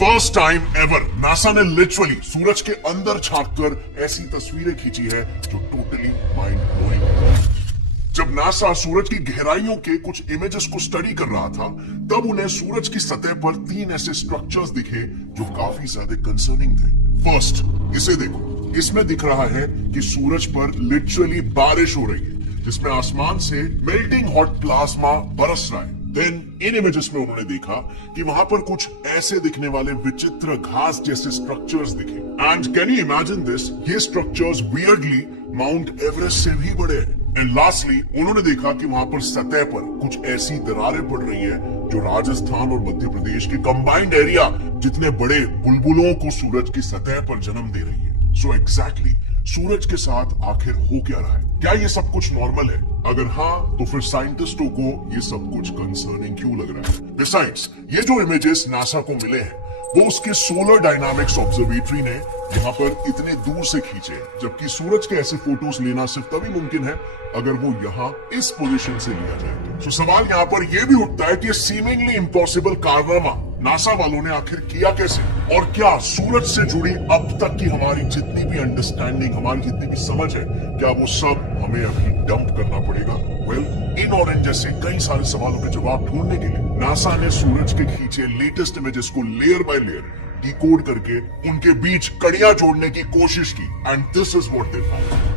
First time ever NASA ने literally सूरज के अंदर झांककर ऐसी तस्वीरें खींची है जो टोटली माइंड ब्लोइंग है। जब नासा सूरज की गहराइयों के कुछ इमेजेस को स्टडी कर रहा था, तब उन्हें सूरज की सतह पर 3 ऐसे स्ट्रक्चर्स दिखे जो काफी ज्यादा कंसर्निंग थे। फर्स्ट, इसे देखो, इसमें दिख रहा है कि सूरज पर लिटरली बारिश हो रही है, जिसमें आसमान से मेल्टिंग हॉट प्लाज्मा बरस रहा है। देन इन इमेजेस में उन्होंने देखा कि वहां पर कुछ ऐसे दिखने वाले विचित्र घास जैसे स्ट्रक्चर्स दिखे। And can you imagine this, ये स्ट्रक्चर्स वियर्डली माउंट एवरेस्ट से भी बड़े हैं। एंड लास्टली उन्होंने देखा कि वहां पर सतह पर कुछ ऐसी दरारें पड़ रही है जो राजस्थान और मध्य प्रदेश के कंबाइंड एरिया जितने बड़े बुलबुलों को सूरज की सतह पर जन्म दे रही है। सो एग्जैक्टली सूरज के साथ आखिर हो क्या रहा है? क्या ये सब कुछ नॉर्मल है? अगर हाँ, तो फिर साइंटिस्टों को ये सब कुछ कंसर्निंग क्यों लग रहा है? बिसाइड्स, ये जो इमेजेस नासा को मिले हैं वो उसके सोलर डायनामिक्स ऑब्जर्वेटरी ने यहाँ पर इतने दूर से खींचे, जबकि सूरज के ऐसे फोटोज लेना सिर्फ तभी मुमकिन है अगर वो यहाँ इस पोजीशन से लिया जाए। तो सवाल यहाँ पर यह भी उठता है कि सीमिंगली इम्पॉसिबल कारनामा नासा वालों ने आखिर किया कैसे, और क्या सूरज से जुड़ी अब तक की हमारी जितनी भी अंडरस्टैंडिंग, हमारी जितनी भी समझ है, क्या वो सब हमें अभी डंप करना पड़ेगा? वेल, इन और इन जैसे कई सारे सवालों के जवाब ढूंढने के लिए नासा ने सूरज के खींचे लेटेस्ट इमेजेस को लेयर बाय लेयर डिकोड करके उनके बीच कड़ियां जोड़ने की कोशिश की। And this is what they found.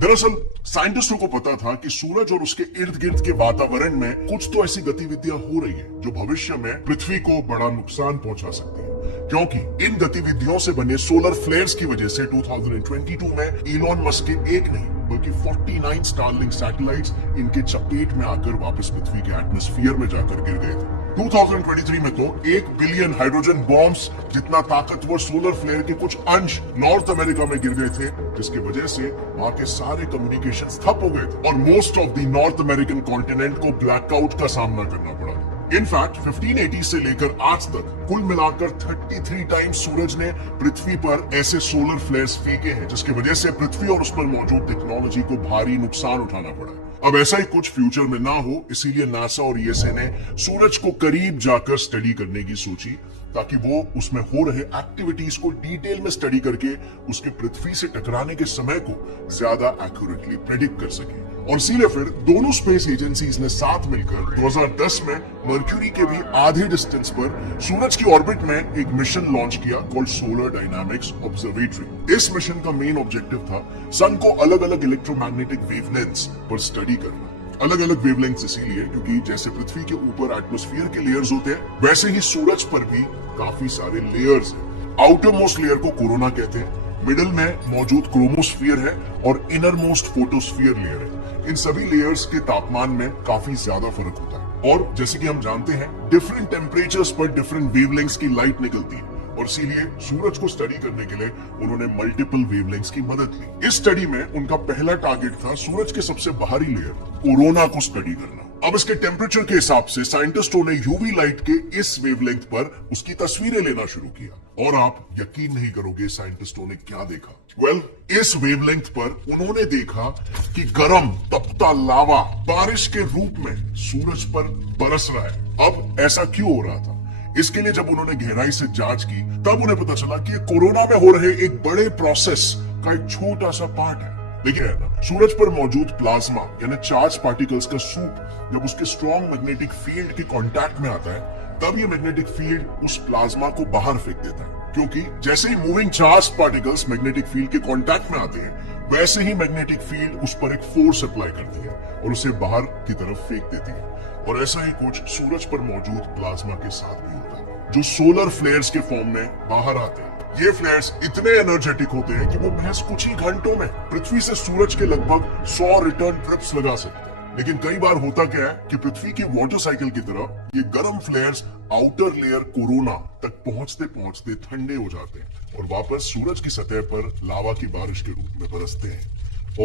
दरअसल साइंटिस्टों को पता था कि सूरज और उसके इर्द गिर्द के वातावरण में कुछ तो ऐसी गतिविधियां हो रही है जो भविष्य में पृथ्वी को बड़ा नुकसान पहुंचा सकती है, क्योंकि इन गतिविधियों से बने सोलर फ्लेयर्स की वजह से 2022 में इलॉन मस्क के एक नहीं बल्कि 49 स्टारलिंक सैटेलाइट्स इनके चपेट में आकर वापस पृथ्वी के एटमॉस्फेयर में जाकर गिर गए थे। 2023 में तो 1 बिलियन हाइड्रोजन बॉम्ब्स जितना ताकतवर सोलर फ्लेयर के कुछ अंश नॉर्थ अमेरिका में गिर गए थे, जिसकी वजह से वहां के सारे कम्युनिकेशन ठप हो गए थे और most of the north American continent को ब्लैकआउट का सामना करना पड़ा। इनफैक्ट 1580 से लेकर आज तक कुल मिलाकर 33 टाइम्स सूरज ने पृथ्वी पर ऐसे सोलर फ्लेयर्स फेंके हैं, जिसकी वजह से पृथ्वी और उस पर मौजूद टेक्नोलॉजी को भारी नुकसान उठाना पड़ा। अब ऐसा ही कुछ फ्यूचर में ना हो, इसीलिए नासा और ईएसए ने सूरज को करीब जाकर स्टडी करने की सोची, ताकि वो उसमें हो रहे एक्टिविटीज को डिटेल में स्टडी करके उसके पृथ्वी से टकराने के समय को ज्यादा एक्यूरेटली प्रेडिक्ट कर सके। और इसीलिए फिर दोनों स्पेस एजेंसीज ने साथ मिलकर 2010 में मर्क्यूरी के भी आधे डिस्टेंस पर सूरज की ऑर्बिट में एक मिशन लॉन्च किया कॉल्ड सोलर डायनामिक्स ऑब्जर्वेटरी। इस मिशन का मेन ऑब्जेक्टिव था सन को अलग अलग इलेक्ट्रोमैग्नेटिक वेवलेंथ्स पर स्टडी करना। अलग अलग वेवलेंथ्स इसीलिए क्योंकि जैसे पृथ्वी के ऊपर एटमॉस्फेयर के लेयर्स होते हैं, वैसे ही सूरज पर भी काफी सारे लेयर्स हैं। आउटर मोस्ट लेयर को कोरोना कहते हैं, मिडिल में मौजूद क्रोमोस्फीयर है और इनर मोस्ट फोटोस्फीयर लेयर है। इन सभी लेयर्स के तापमान में काफी ज्यादा फर्क होता है और जैसे कि हम जानते हैं, डिफरेंट टेम्परेचर्स पर डिफरेंट वेवलेंथ्स की लाइट निकलती है, और इसीलिए सूरज को स्टडी करने के लिए उन्होंने मल्टीपल वेवलेंथ्स की मदद ली। इस स्टडी में उनका पहला टारगेट था सूरज के सबसे बाहरी लेयर कोरोना को स्टडी करना। अब इसके टेम्परेचर के हिसाब से साइंटिस्टों ने यूवी लाइट के इस वेवलेंथ पर उसकी तस्वीरें लेना शुरू किया, और आप यकीन नहीं करोगे साइंटिस्टों ने क्या देखा। वेल, इस वेवलेंथ पर उन्होंने देखा कि गर्म तपता लावा बारिश के रूप में सूरज पर बरस रहा है। अब ऐसा क्यों हो रहा था? इसके लिए जब उन्होंने गहराई से जांच की, तब उन्हें पता चला कि कोरोना में हो रहे एक बड़े प्रोसेस का एक छोटा सा पार्ट है। देखिए ना, सूरज पर मौजूद प्लाज्मा यानी चार्ज पार्टिकल्स का सूप जब उसके स्ट्रॉन्ग मैग्नेटिक फील्ड के कांटेक्ट में आता है, तब ये मैग्नेटिक फील्ड उस प्लाज्मा को बाहर फेंक देता है, क्योंकि जैसे ही moving charge particles magnetic field के कांटेक्ट में आते हैं, वैसे ही मैग्नेटिक फील्ड उस पर एक फोर्स अप्लाई करती है और उसे बाहर की तरफ फेंक देती है। और ऐसा ही कुछ सूरज पर मौजूद प्लाज्मा के साथ भी होता है, जो सोलर फ्लेयर्स के फॉर्म में बाहर आते हैं। ये फ्लेयर्स इतने एनर्जेटिक होते हैं कि वो महज कुछ ही घंटों में पृथ्वी से सूरज के लगभग 100 रिटर्न ट्रिप्स लगा सकते हैं। लेकिन कई बार होता क्या है कि पृथ्वी की वाटर साइकिल की तरह ये गर्म फ्लेयर्स आउटर लेयर कोरोना तक पहुंचते पहुंचते ठंडे हो जाते हैं और वापस सूरज की सतह पर लावा की बारिश के रूप में बरसते हैं।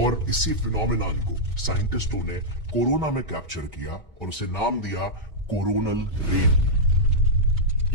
और इसी फिनोमिनन को साइंटिस्टों ने कोरोना में कैप्चर किया और उसे नाम दिया कोरोनल रेन।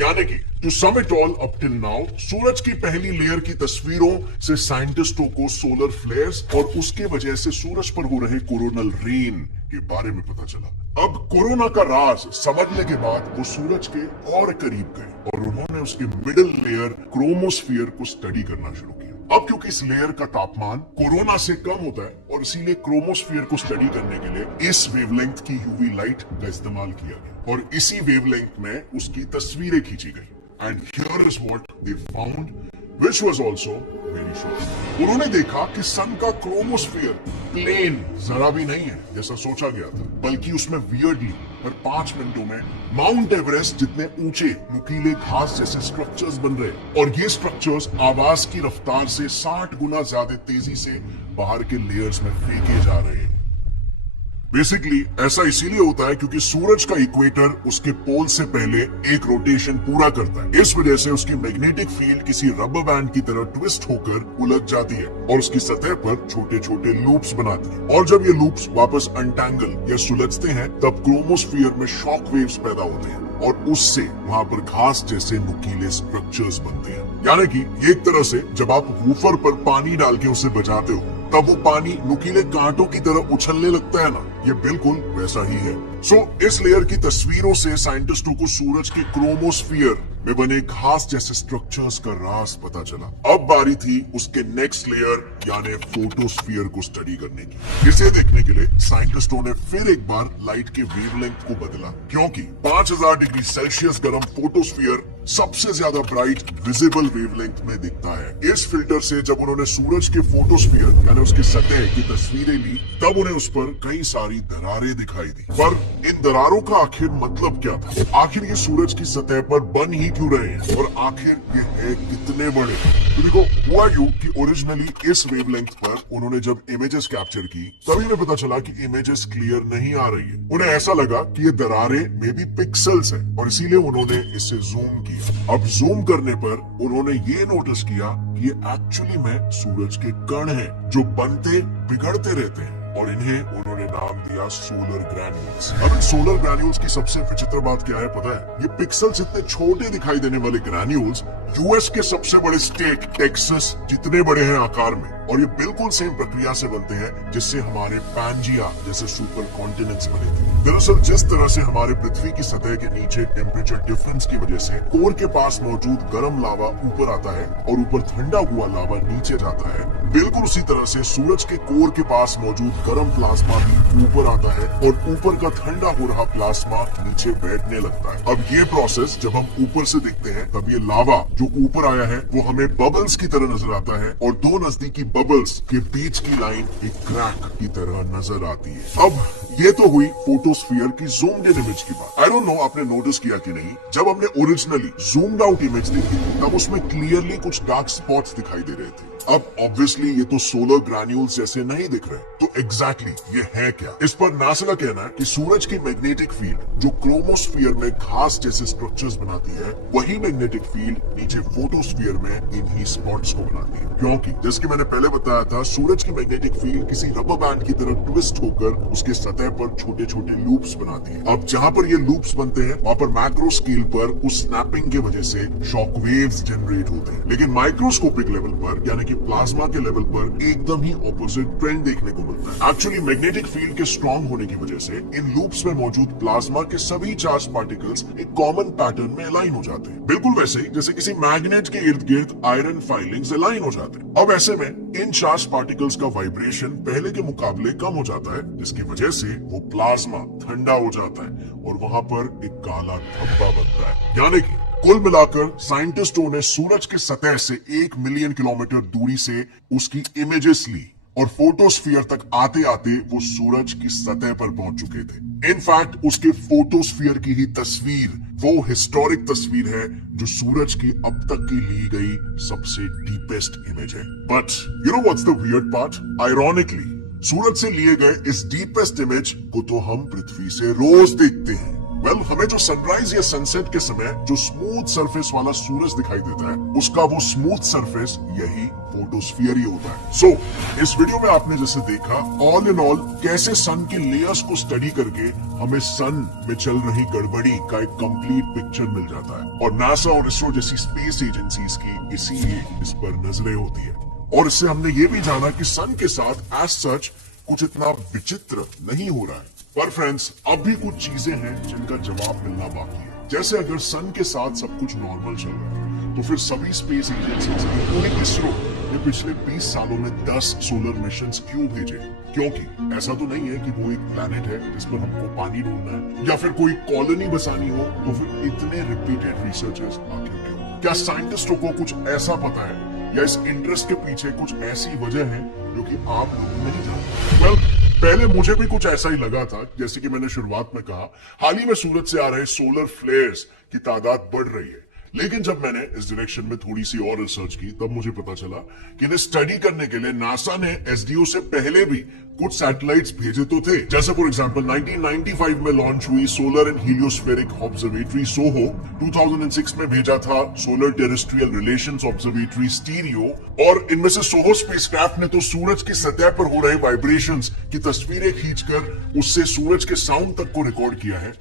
यानी कि to sum it all up till now, सूरज की पहली लेयर की तस्वीरों से साइंटिस्टों को सोलर फ्लेयर्स और उसके वजह से सूरज पर हो रहे कोरोनल रेन के बारे में पता चला। अब कोरोना का राज समझने के बाद वो सूरज के और करीब गए और उन्होंने उसके मिडिल लेयर क्रोमोस्फियर को स्टडी करना शुरू किया। अब क्योंकि इस लेयर का तापमान कोरोना से कम होता है और इसीलिए क्रोमोस्फियर को स्टडी करने के लिए इस वेवलेंथ की यूवी लाइट का इस्तेमाल किया गया और इसी वेवलेंथ में उसकी तस्वीरें खींची गई। And here is what they found, which was also very shocking। उन्होंने देखा कि सन का क्रोमोस्फियर प्लेन जरा भी नहीं है जैसा सोचा गया था, बल्कि उसमें वियर्डली पर 5 मिनटों में माउंट एवरेस्ट जितने ऊंचे नुकीले घास जैसे स्ट्रक्चर्स बन रहे और ये स्ट्रक्चर्स आवाज की रफ्तार से 60 गुना ज्यादा तेजी से बाहर के लेयर्स में फेंके जा रहे हैं। बेसिकली ऐसा इसीलिए होता है क्योंकि सूरज का इक्वेटर उसके पोल से पहले एक रोटेशन पूरा करता है। इस वजह से उसकी मैग्नेटिक फील्ड किसी रबर बैंड की तरह ट्विस्ट होकर उलझ जाती है और उसकी सतह पर छोटे छोटे लूप्स बनाती है। और जब ये लूप्स वापस अनटैंगल या सुलझते हैं तब क्रोमोस्फियर में शॉक वेव्स पैदा होते हैं और उससे वहाँ पर घास जैसे नुकीले स्ट्रक्चर्स बनते हैं। यानी कि ये एक तरह से जब आप वूफर पर पानी डाल के उसे बजाते हो तब वो पानी नुकीले कांटों की तरह उछलने लगता है ना, ये बिल्कुल वैसा ही है। सो इस लेयर की तस्वीरों से साइंटिस्टों को सूरज के क्रोमोस्फियर में बने घास जैसे स्ट्रक्चर्स का राज पता चला। अब बारी थी उसके नेक्स्ट लेयर यानी फोटोस्फियर को स्टडी करने की। इसे देखने के लिए साइंटिस्टों ने फिर एक बार लाइट के वेवलेंथ को बदला, क्योंकि 5000 डिग्री सेल्सियस गर्म फोटोस्फियर सबसे ज्यादा ब्राइट विजिबल वेवलेंथ में दिखता है। इस फिल्टर से जब उन्होंने सूरज के फोटोस्फियर यानी उसके सतह की तस्वीरें ली तब उन्हें उस पर कई सारी दरारें दिखाई दी। पर इन दरारों का आखिर मतलब क्या था? आखिर ये सूरज की सतह पर बन ही क्यों रहे हैं और आखिर ये है कितने बड़े? तो देखो, हुआ यूं कि ओरिजिनली इस वेवलेंथ पर उन्होंने जब इमेजेस कैप्चर की तभी उन्हें पता चला कि इमेजेस क्लियर नहीं आ रही है। उन्हें ऐसा लगा कि ये दरारें मे बी पिक्सल्स है और इसीलिए उन्होंने इसे जूम किया। अब जूम करने पर उन्होंने ये नोटिस किया कि ये एक्चुअली में सूरज के कण हैं जो बनते बिगड़ते रहते हैं और इन्हें उन्होंने नाम दिया सोलर ग्रैन्यूल्स। अब इन सोलर ग्रैन्यूल्स की सबसे विचित्र बात क्या है पता है? ये पिक्सल्स इतने छोटे दिखाई देने वाले ग्रैन्यूल्स यूएस के सबसे बड़े स्टेट टेक्सास जितने बड़े हैं आकार में, और ये बिल्कुल सेम प्रक्रिया से बनते हैं जिससे हमारे पैंजिया जैसे सुपर कॉन्टिनेंट्स बने थे। दरअसल जिस तरह से हमारे पृथ्वी की सतह के नीचे टेम्परेचर डिफरेंस की वजह से कोर के पास मौजूद गर्म लावा ऊपर आता है और ऊपर ठंडा हुआ लावा नीचे जाता है, बिल्कुल उसी तरह से सूरज के कोर के पास मौजूद गर्म प्लाज्मा भी ऊपर आता है और ऊपर का ठंडा हो रहा प्लाज्मा नीचे बैठने लगता है। अब ये प्रोसेस जब हम ऊपर से देखते हैं तब ये लावा जो ऊपर आया है वो हमें बबल्स की तरह नजर आता है और दो नजदीकी बबल्स के बीच की लाइन एक क्रैक की तरह नजर आती है। अब ये तो हुई फोटोस्फियर की ज़ूम्ड इन इमेज की बात। आई डोंट नो आपने नोटिस किया कि नहीं, जब हमने ओरिजिनली ज़ूम्ड आउट इमेज देखी तब उसमें क्लियरली कुछ डार्क स्पॉट्स दिखाई दे रहे थे। अब ऑब्वियसली ये तो सोलर ग्रैन्यूल्स जैसे नहीं दिख रहे, तो एग्जैक्टली ये है क्या? इस पर नासा का कहना है कि सूरज की मैग्नेटिक फील्ड जो क्रोमोस्फियर में घास जैसे स्ट्रक्चर्स बनाती है वही मैग्नेटिक फील्ड नीचे फोटोस्फियर में इन्हीं स्पॉट्स को बनाती है। क्योंकि जैसे मैंने पहले बताया था, सूरज की मैग्नेटिक फील्ड किसी रबर बैंड की तरह ट्विस्ट होकर उसके सतह पर छोटे छोटे लूप्स बनाती है। अब जहाँ पर ये लूप्स बनते हैं वहाँ पर मैक्रो स्केल पर उस स्नैपिंग की वजह से शॉक वेव्स जनरेट होते हैं, लेकिन माइक्रोस्कोपिक लेवल पर यानी कि प्लाज्मा के लेवल पर एकदम ही ऑपोजिट ट्रेंड देखने को मिलता है। एक्चुअली मैग्नेटिक फील्ड के स्ट्रॉन्ग होने की वजह से इन लूप्स में मौजूद प्लाज्मा के सभी चार्ज पार्टिकल्स एक कॉमन पैटर्न में अलाइन हो जाते हैं, बिल्कुल वैसे ही जैसे किसी मैग्नेट के इर्द गिर्द आयरन फाइलिंग्स अलाइन हो जाते हैं। अब ऐसे में इन चार्ज पार्टिकल्स का वाइब्रेशन पहले के मुकाबले कम हो जाता है, जिसकी वजह से वो प्लाज्मा ठंडा हो जाता है और वहां पर एक काला धब्बा बनता है। यानी कि कुल मिलाकर साइंटिस्टों ने सूरज के सतह से 1 मिलियन किलोमीटर दूरी से उसकी इमेजेस ली और फोटोस्फियर तक आते आते वो सूरज की सतह पर पहुंच चुके थे। इनफैक्ट उसके फोटोस्फियर की ही तस्वीर वो हिस्टोरिक तस्वीर है जो सूरज की अब तक की ली गई सबसे डीपेस्ट इमेज है। But you know what's the weird part? Ironically सूरज से लिए गए इस डीपेस्ट इमेज को तो हम पृथ्वी से रोज देखते हैं। वेल, हमें जो सनराइज या सनसेट के समय जो स्मूथ सरफेस वाला सूरज दिखाई देता है उसका वो स्मूथ सरफेस यही फोटोस्फियर ही होता है। सो इस वीडियो में आपने जैसे देखा, ऑल इन ऑल कैसे सन के लेयर्स को स्टडी करके हमें सन में चल रही गड़बड़ी का एक कंप्लीट पिक्चर मिल जाता है, और नासा और इसरो जैसी स्पेस एजेंसीज की इसीलिए इस पर नजरें होती है। और इससे हमने ये भी जाना कि सन के साथ एज सच कुछ इतना विचित्र नहीं हो रहा है। पर फ्रेंड्स, अब भी कुछ चीजें हैं जिनका जवाब मिलना बाकी है। जैसे अगर सन के साथ सब कुछ नॉर्मल चल रहा है तो फिर सभी स्पेस एजेंसीज पूरी इसरो ने पिछले 20 सालों में 10 सोलर मिशंस क्यों भेजे? क्योंकि ऐसा तो नहीं है कि वो एक प्लैनेट है जिस पर हमको पानी ढूंढना है या फिर कोई कॉलोनी बसानी हो, तो फिर इतने रिपीटेड रिसर्चेस आखिर क्यों? क्या साइंटिस्टों को कुछ ऐसा पता है या इस इंटरेस्ट के पीछे कुछ ऐसी वजह है जो कि आप लोग नहीं जानते? पहले मुझे भी कुछ ऐसा ही लगा था, जैसे कि मैंने शुरुआत में कहा, हाल ही में सूरज से आ रहे सोलर फ्लेयर्स की तादाद बढ़ रही है। लेकिन जब मैंने इस डायरेक्शन में थोड़ी सी और रिसर्च की तब मुझे पता चला कि इन्हें स्टडी करने के लिए नासा ने एसडीओ से पहले भी कुछ सैटेलाइट्स भेजे तो थे। जैसे फॉर एग्जांपल 1995 में लॉन्च हुई सोलर एंड हीलियोस्फेरिक ऑब्जर्वेटरी सोहो, 2006 में भेजा था solar terrestrial relations observatory stereo, और इनमें से सोहो स्पेसक्राफ्ट ने तो सूरज की सतह पर हो रहे वाइब्रेशंस की तस्वीरें खींचकर उससे सूरज के साउंड तक को रिकॉर्ड किया है।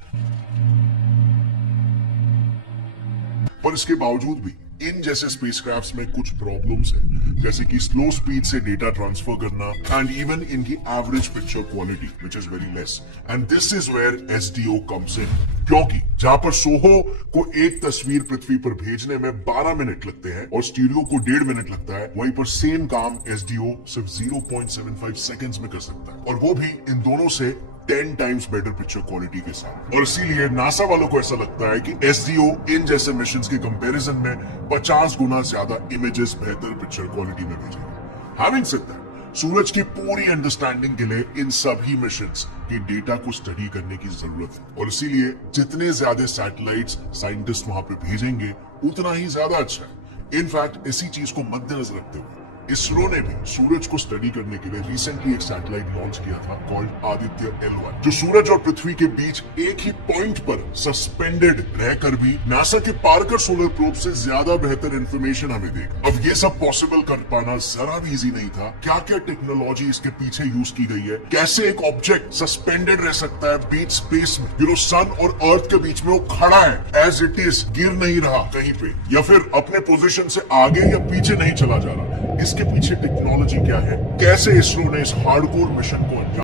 पर इसके बावजूद भी इन जैसे स्पेसक्राफ्ट्स में कुछ प्रॉब्लम्स हैं, जैसे कि स्लो स्पीड से डेटा ट्रांसफर करना एंड इवन इनकी average picture quality which is very less, and this is where SDO comes in. क्योंकि जहां पर सोहो को एक तस्वीर पृथ्वी पर भेजने में 12 मिनट लगते हैं और स्टीरियो को 1.5 मिनट लगता है, वहीं पर सेम काम एसडीओ सिर्फ 0.75 सेकेंड्स में कर सकता है, और वो भी इन दोनों से 10 टाइम्स बेटर पिक्चर क्वालिटी के साथ। और इसीलिए नासा वालों को ऐसा लगता है कि एसडीओ इन जैसे मिशंस के कंपैरिजन में 50 गुना ज्यादा इमेजेस बेहतर पिक्चर क्वालिटी में भेजेगा। हैविंग सेड दैट, सूरज की पूरी अंडरस्टैंडिंग के लिए इन सभी मिशंस के डेटा को स्टडी करने की जरूरत है, और इसीलिए जितने ज्यादा सैटेलाइट्स साइंटिस्ट वहां पे भेजेंगे उतना ही ज्यादा अच्छा है। इनफैक्ट इसी चीज को मद्देनजर रखते हुए इसरो ने भी सूरज को स्टडी करने के लिए रिसेंटली एक सैटेलाइट लॉन्च किया था कॉल्ड आदित्य L1, जो सूरज और पृथ्वी के बीच एक ही पॉइंट पर सस्पेंडेड रहकर भी नासा के पार्कर सोलर प्रोब से ज्यादा बेहतर इंफॉर्मेशन हमें देगा। अब ये सब पॉसिबल कर पाना जरा भी इजी नहीं था। क्या क्या टेक्नोलॉजी इसके पीछे यूज की गई है, कैसे एक ऑब्जेक्ट सस्पेंडेड रह सकता है बीच स्पेस में, सन और अर्थ के बीच में वो खड़ा है एज इट इज, गिर नहीं रहा कहीं पे, या फिर अपने पोजीशन से आगे या पीछे नहीं चला जा रहा। इसके पीछे टेक्नोलॉजी क्या है, कैसे इसरो ने इस हार्डकोर मिशन को